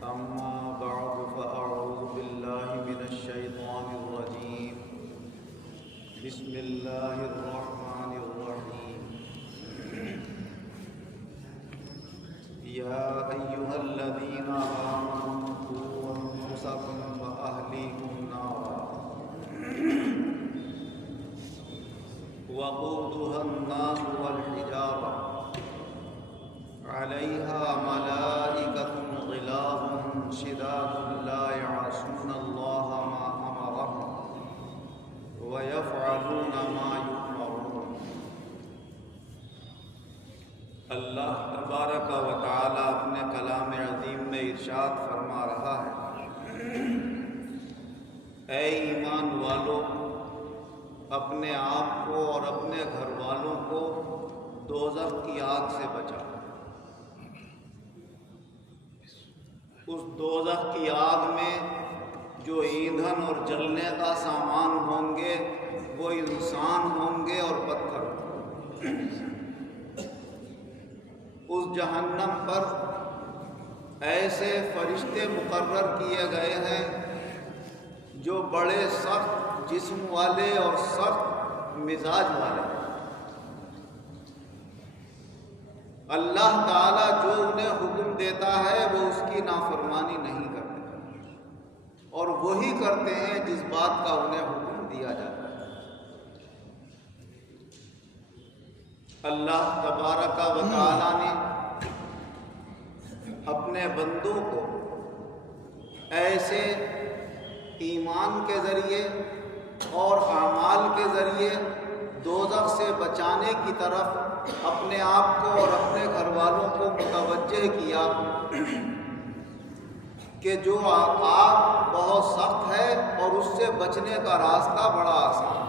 أما بعد فأعوذ بالله من الشيطان الرجيم. بسم الله الرحمن الرحيم. يا أيها الذين آمنوا قوا أنفسكم وأهليكم نارا وقودها الناس والحجارة عليها ملائكة غلاظ شداد لا يعصون الله ما أمرهم ويفعلون ما يؤمرون. اللہ تبارک و تعالی اپنے کلام عظیم میں ارشاد فرما رہا ہے، اے ایمان والو، اپنے آپ کو اور اپنے گھر والوں کو دوزخ کی آگ سے بچاؤ۔ اس دوزخ کی آگ میں جو ایندھن اور جلنے کا سامان ہوں گے وہ انسان ہوں گے اور پتھر۔ اس جہنم پر ایسے فرشتے مقرر کیے گئے ہیں جو بڑے سخت جسم والے اور سخت مزاج والے۔ اللہ تعالیٰ جو انہیں حکم دیتا ہے وہ اس کی نافرمانی نہیں کرتے، اور وہی کرتے ہیں جس بات کا انہیں حکم دیا جاتا ہے۔ اللہ تبارک و تعالیٰ نے اپنے بندوں کو ایسے ایمان کے ذریعے اور اعمال کے ذریعے دوزخ سے بچانے کی طرف اپنے آپ کو اور اپنے گھر والوں کو متوجہ کیا کہ جو آگ بہت سخت ہے اور اس سے بچنے کا راستہ بڑا آسان ہے۔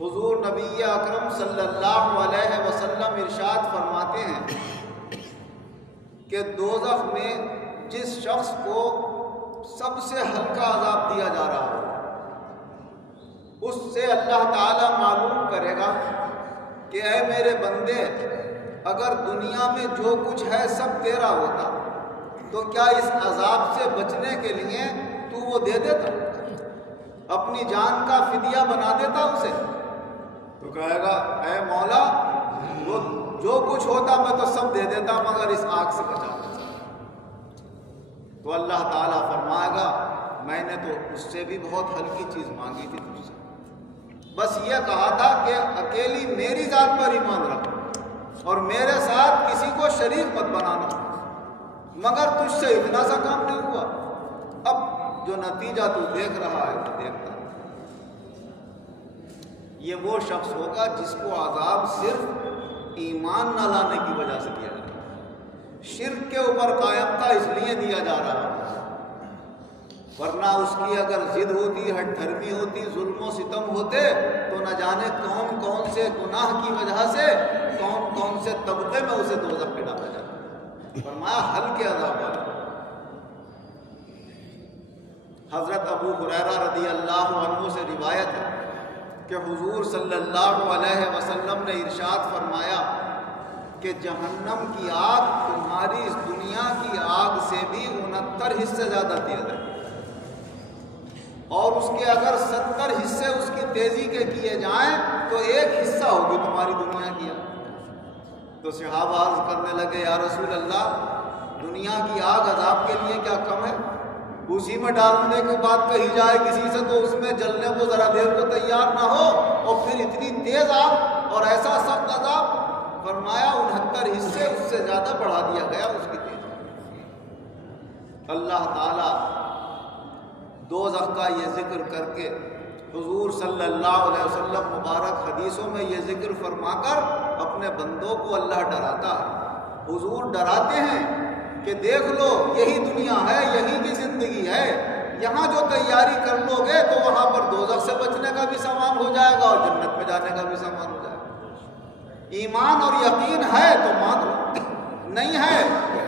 حضور نبی اکرم صلی اللہ علیہ وسلم ارشاد فرماتے ہیں کہ دوزخ میں جس شخص کو سب سے ہلکا عذاب دیا جا رہا ہو، اس سے اللہ تعالیٰ معلوم کرے گا کہ اے میرے بندے، اگر دنیا میں جو کچھ ہے سب تیرا ہوتا تو کیا اس عذاب سے بچنے کے لیے تو وہ دے دیتا، اپنی جان کا فدیہ بنا دیتا اسے؟ تو کہے گا اے مولا، وہ جو کچھ ہوتا میں تو سب دے دیتا مگر اس آگ سے بچا دیتا۔ تو اللہ تعالیٰ فرمائے گا میں نے تو اس سے بھی بہت ہلکی چیز مانگی تھی تجھ سے، بس یہ کہا تھا کہ اکیلی میری ذات پر ایمان رکھ اور میرے ساتھ کسی کو شریک مت بنانا، مگر تجھ سے اتنا سا کام نہیں ہوا، اب جو نتیجہ تو دیکھ رہا ہے تو دیکھتا ہے۔ یہ وہ شخص ہوگا جس کو عذاب صرف ایمان نہ لانے کی وجہ سے دیا جائے، شرک کے اوپر قائم تھا اس لیے دیا جا رہا ہے، ورنہ اس کی اگر ضد ہوتی، ہٹ دھرمی ہوتی، ظلم و ستم ہوتے تو نہ جانے کون کون سے گناہ کی وجہ سے کون کون سے طبقے میں اسے دوزخ میں ڈالا جاتا۔ فرمایا ہلکے عذاب والا۔ حضرت ابو ہریرہ رضی اللہ عنہ سے روایت ہے کہ حضور صلی اللہ علیہ وسلم نے ارشاد فرمایا کہ جہنم کی آگ تمہاری اس دنیا کی آگ سے بھی 69 حصے زیادہ تیز ہے، اور اس کے اگر 70 حصے اس کی تیزی کے کیے جائیں تو 1 حصہ ہوگی تمہاری دنیا کی آگ۔ تو صحابہ عرض کرنے لگے یا رسول اللہ، دنیا کی آگ عذاب کے لیے کیا کم ہے؟ اسی میں ڈالنے کی بات کہی جائے کسی سے تو اس میں جلنے کو ذرا دیر کو تیار نہ ہو، اور پھر اتنی تیز آگ اور ایسا سخت عذاب۔ فرمایا 69 حصے اس سے زیادہ بڑھا دیا گیا اس کی تیزی۔ اللہ تعالیٰ دوزخ کا یہ ذکر کر کے حضور صلی اللہ علیہ وسلم مبارک حدیثوں میں یہ ذکر فرما کر اپنے بندوں کو اللہ ڈراتا ہے۔ حضور ڈراتے ہیں کہ دیکھ لو یہی دنیا ہے، یہی کی زندگی ہے، یہاں جو تیاری کر لو گے تو وہاں پر دوزخ سے بچنے کا بھی سامان ہو جائے گا اور جنت میں جانے کا بھی سامان ہو جائے گا۔ ایمان اور یقین ہے تو مان لو، نہیں ہے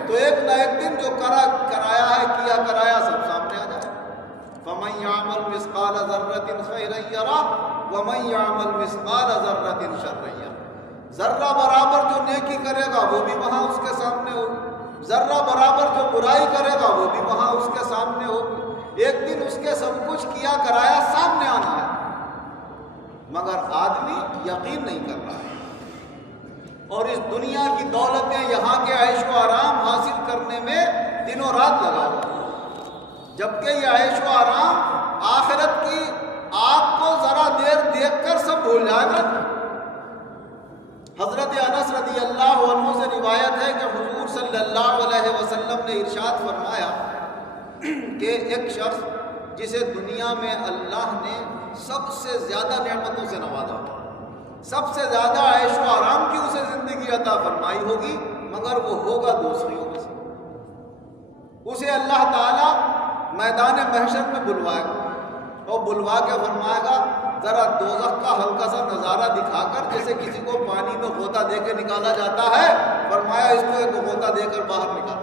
تو ایک نہ ایک دن جو کرایا ہے کیا کرایا سب سامنے آ جائے۔ فَمَنْ يَعْمَلْ مِثْقَالَ ذَرَّةٍ خَيْرًا يَرَهُ وَمَنْ يَعْمَلْ مِثْقَالَ ذَرَّةٍ شَرًّا يَرَهُ۔ ذرہ برابر جو نیکی کرے گا وہ بھی وہاں اس کے سامنے ہوگی، ذرہ برابر جو برائی کرے گا وہ بھی وہاں اس کے سامنے ہوگی۔ ایک دن اس کے سب کچھ کیا کرایا سامنے آنا ہے، مگر آدمی یقین نہیں کر رہا ہے اور اس دنیا کی دولتیں، یہاں کے عیش و آرام حاصل کرنے میں دنوں رات لگا ہوا ہے، جبکہ یہ عیش و آرام آخرت کی آگ کو ذرا دیر دیکھ کر سب بھول جائے گا۔ حضرت انس رضی اللہ عنہ سے روایت ہے کہ حضور صلی اللہ علیہ وسلم نے ارشاد فرمایا کہ ایک شخص جسے دنیا میں اللہ نے سب سے زیادہ نعمتوں سے نوازا، سب سے زیادہ عیش و آرام کی اسے زندگی عطا فرمائی ہوگی، مگر وہ ہوگا دوسریوں میں سے، اسے اللہ تعالیٰ میدان محشر میں بلوائے گا اور بلوا کے فرمائے گا ذرا دوزخ کا ہلکا سا نظارہ دکھا کر، جیسے کسی کو پانی میں غوطہ دے کے نکالا جاتا ہے، فرمایا اس کو ایک غوطہ دے کر باہر نکال،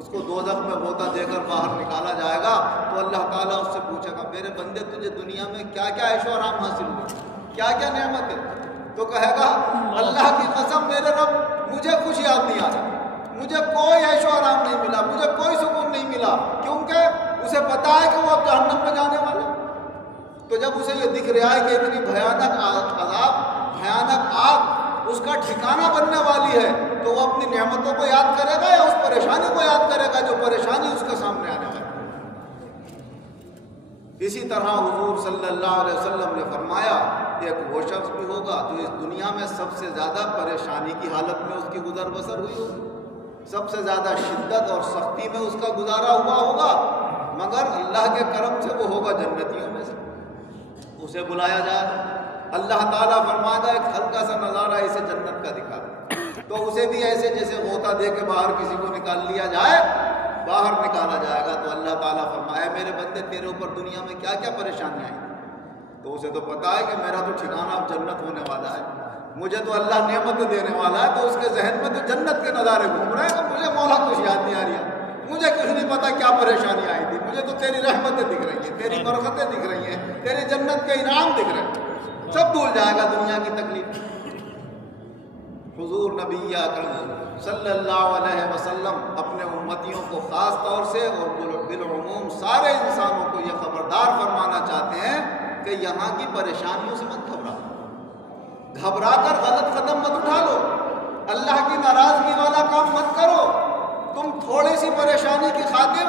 اس کو دوزخ میں غوطہ دے کر باہر نکالا جائے گا تو اللہ تعالیٰ اس سے پوچھے گا میرے بندے تجھے دنیا میں کیا کیا عیش و آرام حاصل ہوئے، کیا کیا نعمت ہے؟ تو کہے گا اللہ کی قسم میرے رب مجھے کچھ یاد نہیں آتا، مجھے کوئی عیش و آرام نہیں ملا، مجھے کوئی سکون نہیں ملا، کیونکہ اسے پتا ہے کہ وہ اب جہنم میں جانے والا۔ تو جب اسے یہ دکھ رہا ہے کہ اتنی بھیانک عذاب، بھیانک آگ اس کا ٹھکانہ بننے والی ہے، تو وہ اپنی نعمتوں کو یاد کرے گا یا اس پریشانی کو یاد کرے گا جو پریشانی اس کے سامنے آنے والی ہے؟ اسی طرح حضور صلی اللہ علیہ وسلم نے فرمایا ایک وہ شخص بھی ہوگا جو اس دنیا میں سب سے زیادہ پریشانی کی حالت میں اس کی گزر بسر ہوئی ہوگی، سب سے زیادہ شدت اور سختی میں اس کا گزارا ہوا ہوگا، مگر اللہ کے کرم سے وہ ہوگا جنتیوں میں سے، اسے بلایا جائے، اللہ تعالیٰ فرمائے گا ایک ہلکا سا نظارہ اسے جنت کا دکھا، تو اسے بھی ایسے جیسے غوطہ دے کے باہر کسی کو نکال لیا جائے، باہر نکالا جائے گا، تو اللہ تعالیٰ فرمائے میرے بندے تیرے اوپر دنیا میں کیا کیا پریشانیاں آئیں، تو اسے تو پتا ہے کہ میرا تو ٹھکانہ اب جنت ہونے والا ہے، مجھے تو اللہ نعمت دینے والا ہے، تو اس کے ذہن میں تو جنت کے نظارے گھوم رہے ہیں کہ مجھے مولا کچھ یاد نہیں آ رہی ہے، مجھے کچھ نہیں پتا کیا پریشانی آئی تھی، مجھے تو تیری رحمتیں دکھ رہی ہیں، تیری برکتیں دکھ رہی ہیں، تیری جنت کے انعام دکھ رہے ہیں، سب بھول جائے گا دنیا کی تکلیف۔ حضور نبی اکرم صلی اللہ علیہ وسلم اپنے امتیوں کو خاص طور سے اور بالعموم سارے انسانوں کو یہ خبردار فرمانا چاہتے ہیں کہ یہاں کی پریشانیوں سے مت گھبرا کر غلط قدم مت اٹھا لو، اللہ کی ناراضگی والا کام مت کرو، تم تھوڑی سی پریشانی کی خاطر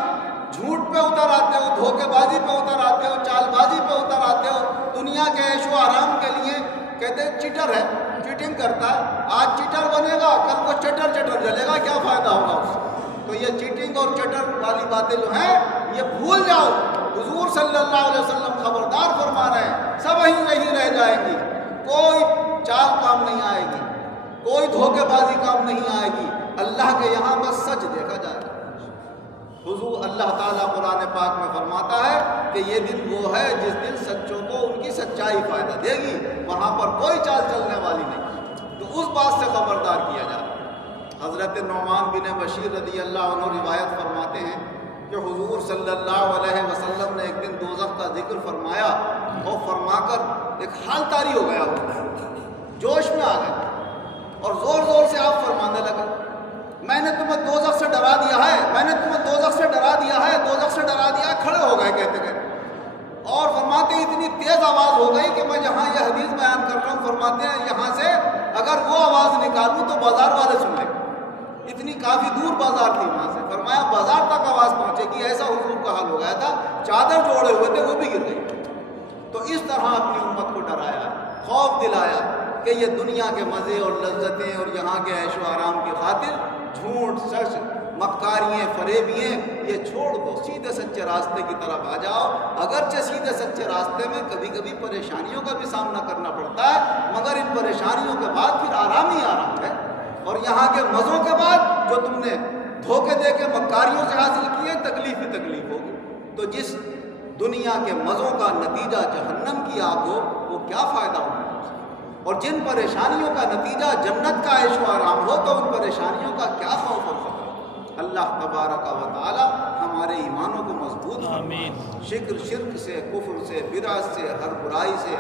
جھوٹ پہ اتر آتے ہو، دھوکے بازی پہ اتر آتے ہو، چال بازی پہ اتر آتے ہو، دنیا کے عیش و آرام کے لیے کہتے ہیں چیٹر ہے، چیٹنگ کرتا ہے، آج چیٹر بنے گا کل کو چٹر جلے گا، کیا فائدہ ہوگا اس سے؟ تو یہ چیٹنگ اور چٹر والی باتیں جو ہیں یہ بھول جاؤ، حضور صلی اللہ علیہ وسلم خبردار فرما رہے ہیں سب یہیں رہ جائیں گی، کوئی چال کام نہیں آئے گی، کوئی دھوکے بازی کام نہیں آئے گی، اللہ کے یہاں بس سچ دیکھا جائے گا۔ حضور اللہ تعالیٰ قرآن پاک میں فرماتا ہے کہ یہ دن وہ ہے جس دن سچوں کو ان کی سچائی فائدہ دے گی، وہاں پر کوئی چال چلنے والی نہیں، تو اس بات سے خبردار کیا جائے۔ حضرت نعمان بن بشیر رضی اللہ عنہ روایت فرماتے ہیں کہ حضور صلی اللہ علیہ وسلم نے ایک دن دوزخ کا ذکر فرمایا اور فرما کر ایک حال طاری ہو گیا، جوش میں آ گئے اور زور زور سے آپ فرمانے لگے میں نے تمہیں دوزخ سے ڈرا دیا ہے، میں نے تمہیں دوزخ سے ڈرا دیا ہے، دوزخ سے ڈرا دیا ہے، کھڑے ہو گئے کہتے گئے اور فرماتے اتنی تیز آواز ہو گئی کہ میں جہاں یہ حدیث بیان کر رہا ہوں فرماتے ہیں یہاں سے اگر وہ آواز نکالوں تو بازار والے سن لیں، اتنی کافی دور بازار تھی وہاں سے، فرمایا بازار تک آواز پہنچے گی، ایسا حضور کا حال ہو گیا تھا، چادر جوڑے ہوئے تھے وہ بھی گر گئی۔ تو اس طرح اپنی امت کو ڈرایا، خوف دلایا کہ یہ دنیا کے مزے اور لذتیں اور یہاں کے عیش و آرام کی خاطر جھوٹ سچ مکاریاں فریبیاں یہ چھوڑ دو، سیدھے سچے راستے کی طرف آ جاؤ۔ اگرچہ سیدھے سچے راستے میں کبھی کبھی پریشانیوں کا بھی سامنا کرنا پڑتا ہے، مگر ان پریشانیوں کے بعد پھر آرام ہی آرام ہے، اور یہاں کے مزوں کے بعد جو تم نے دھوکے دے کے مکاریوں سے حاصل کیے تکلیف ہی تکلیف ہوگی۔ تو جس دنیا کے مزوں کا نتیجہ جہنم کی آگ ہو وہ کیا فائدہ ہوگا، اور جن پریشانیوں کا نتیجہ جنت کا عیش و آرام ہو تو ان پریشانیوں کا کیا خوف اور خطرہ۔ اللہ تبارک و تعالی ہمارے ایمانوں کو مضبوط فرمائے، شرک سے، کفر سے، بدعت سے، ہر برائی سے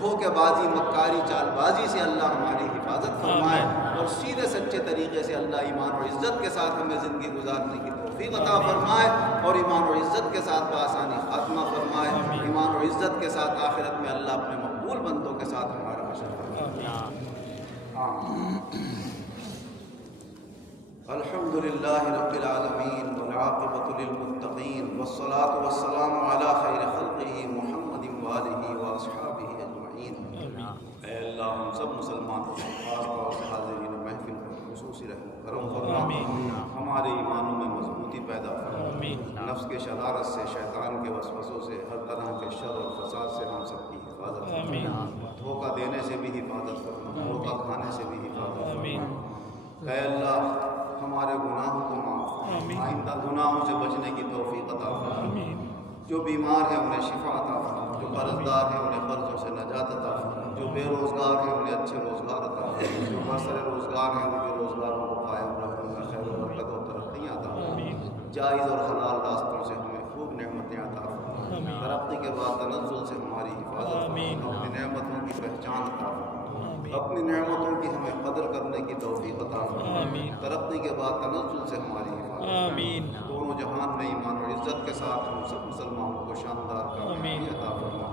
دھوکے بازی مکاری چال بازی سے اللہ ہماری حفاظت فرمائے اور سیدھے سچے طریقے سے اللہ ایمان اور عزت کے ساتھ ہمیں زندگی گزارنے کی توفیق عطا فرمائے اور ایمان اور عزت کے ساتھ بآسانی خاتمہ فرمائے، ایمان اور عزت کے ساتھ آخرت میں اللہ اپنے مقبول بندوں کے ساتھ ہمارا حشر فرمائے۔ الحمد للہ رب العالمین والعاقبۃ للمتقین والصلاة والسلام علی خیر خلقہ محمد وآلہ واصحابہ اجمعین۔ اے اللہ ہم سب مسلمانوں کو خاص طور سے حاضرین محفل پر خصوصی رحم کرم فرما، ہمارے ایمانوں میں مضبوطی پیدا فرما، نفس کے شرارت سے، شیطان کے وسوسوں سے، ہر طرح کے شر اور فساد سے ہم سب کی حفاظت فرما، دھوکہ دینے سے بھی حفاظت فرما، دھوکہ کھانے سے بھی حفاظت فرما۔ اے اللہ ہمارے گناہوں کو معاف، آئندہ گناہوں سے بچنے کی توفیق عطا فرما، جو بیمار ہیں انہیں شفا عطا فرما، جو قرض دار ہیں انہیں قرضوں سے نجات عطا فرما، جو بے روزگار ہیں انہیں اچھے روزگار عطا فرما، جو برسر روزگار ہیں ان بے روزگاروں کو قائم رکھنے کا خیر و برکت و ترقیاں عطا فرما، جائز اور حلال راستوں سے ہمیں خوب نعمتیں عطا فرما، ترقی کے بعد تنزل سے ہماری حفاظت فرما، اپنی نعمتوں کی پہچان عطا فرما، اپنی نعمتوں کی ہمیں قدر کرنے کی توفیق عطا فرما، ترقی کے بعد تنزل سے ہماری حفاظت فرما، دونوں جہان میں ایمان اور عزت کے ساتھ ہم سب مسلمانوں کو شاندار کامیابی عطا فرما،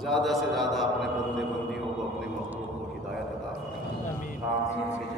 زیادہ سے زیادہ اپنے بندے بندیوں کو، اپنے مخلوق کو ہدایت عطا فرما۔